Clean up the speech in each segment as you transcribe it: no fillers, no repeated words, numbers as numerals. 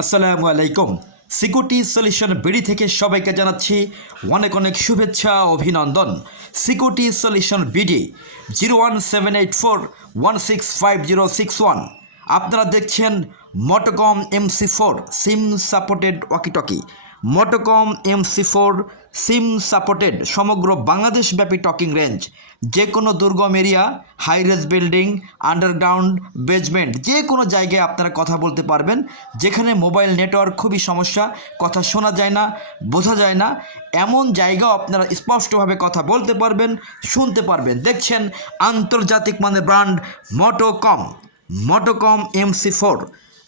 আসসালামু আলাইকুম। Security solution BD থেকে সবাইকে জানাচ্ছি অনেক অনেক শুভেচ্ছা অভিনন্দন। Security solution BD 01784165061। আপনারা দেখছেন Motocom MC4 SIM supported walkie talkie. Motocom MC4 SIM supported সমগ্র বাংলাদেশব্যাপী টকিং রেঞ্জ। যে কোনো দুর্গম area, high rise building, underground, basement, যে কোনো জায়গায় আপনারা কথা বলতে পারবেন। যেখানে মোবাইল নেটওয়ার্ক খুবই সমস্যা, কথা শোনা যায় না, বোঝা যায় না, এমন জায়গাও আপনারা স্পষ্টভাবে কথা বলতে পারবেন, শুনতে পারবেন। দেখছেন আন্তর্জাতিক মানের ব্র্যান্ড মোটোকম। মোটোকম MC4।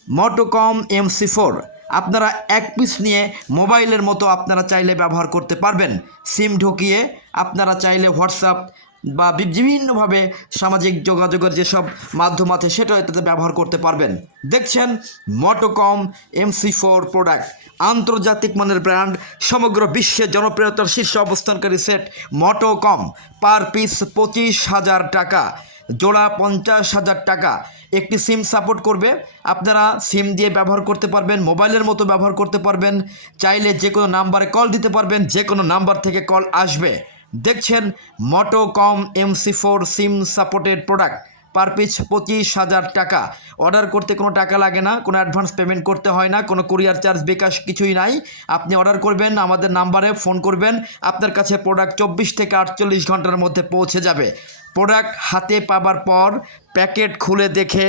মোটোকম MC4 আপনারা এক পিস নিয়ে মোবাইলের মতো আপনারা চাইলে ব্যবহার করতে পারবেন। সিম ঢুকিয়ে আপনারা চাইলে হোয়াটসঅ্যাপ বা বিভিন্নভাবে সামাজিক যোগাযোগের যেসব মাধ্যম আছে সেটাও এটাতে ব্যবহার করতে পারবেন। দেখছেন মোটোকম MC4 প্রোডাক্ট, আন্তর্জাতিক মানের ব্র্যান্ড, সমগ্র বিশ্বে জনপ্রিয়তার শীর্ষে অবস্থানকারী সেট মোটোকম। পার পিস 25,000 টাকা, জোড়া 50,000 টাকা। একটি সিম সাপোর্ট করবে, আপনারা সিম দিয়ে ব্যবহার করতে পারবেন, মোবাইলের মতো ব্যবহার করতে পারবেন। চাইলে যে কোনো নাম্বারে কল দিতে পারবেন, যে কোনো নাম্বার থেকে কল আসবে। দেখছেন Motocom MC4 SIM supported product, per piece 25,000 টাকা। অর্ডার করতে কোনো টাকা লাগে না, কোনো অ্যাডভান্স পেমেন্ট করতে হয় না, কোনো কুরিয়ার চার্জ, বিকাশ কিছুই নাই। আপনি অর্ডার করবেন, আমাদের নাম্বারে ফোন করবেন, আপনার কাছে প্রোডাক্ট 24 থেকে 48 ঘন্টার মধ্যে পৌঁছে যাবে। প্রোডাক্ট হাতে পাবার পর প্যাকেট খুলে দেখে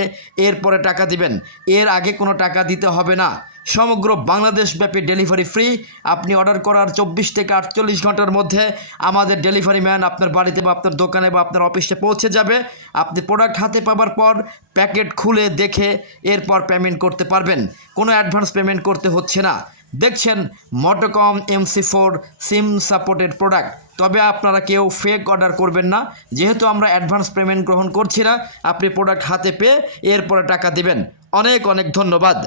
এরপরে টাকা দিবেন, এর আগে কোনো টাকা দিতে হবে না। সমগ্র বাংলাদেশব্যাপী ডেলিভারি ফ্রি। আপনি অর্ডার করার 24 থেকে 48 ঘন্টার মধ্যে আমাদের ডেলিভারি ম্যান আপনার বাড়িতে বা আপনার দোকানে বা আপনার অফিসে পৌঁছে যাবে। আপনি প্রোডাক্ট হাতে পাবার পর প্যাকেট খুলে দেখে এরপর পেমেন্ট করতে পারবেন, কোনো অ্যাডভান্স পেমেন্ট করতে হচ্ছে না। দেখছেন Motocom MC4 SIM supported product. তবে আপনারা কেউ ফেক অর্ডার করবেন না, যেহেতু আমরা অ্যাডভান্স পেমেন্ট গ্রহণ করছি না। আপনি প্রোডাক্ট হাতে পেয়ে এরপরে টাকা দিবেন। অনেক অনেক ধন্যবাদ।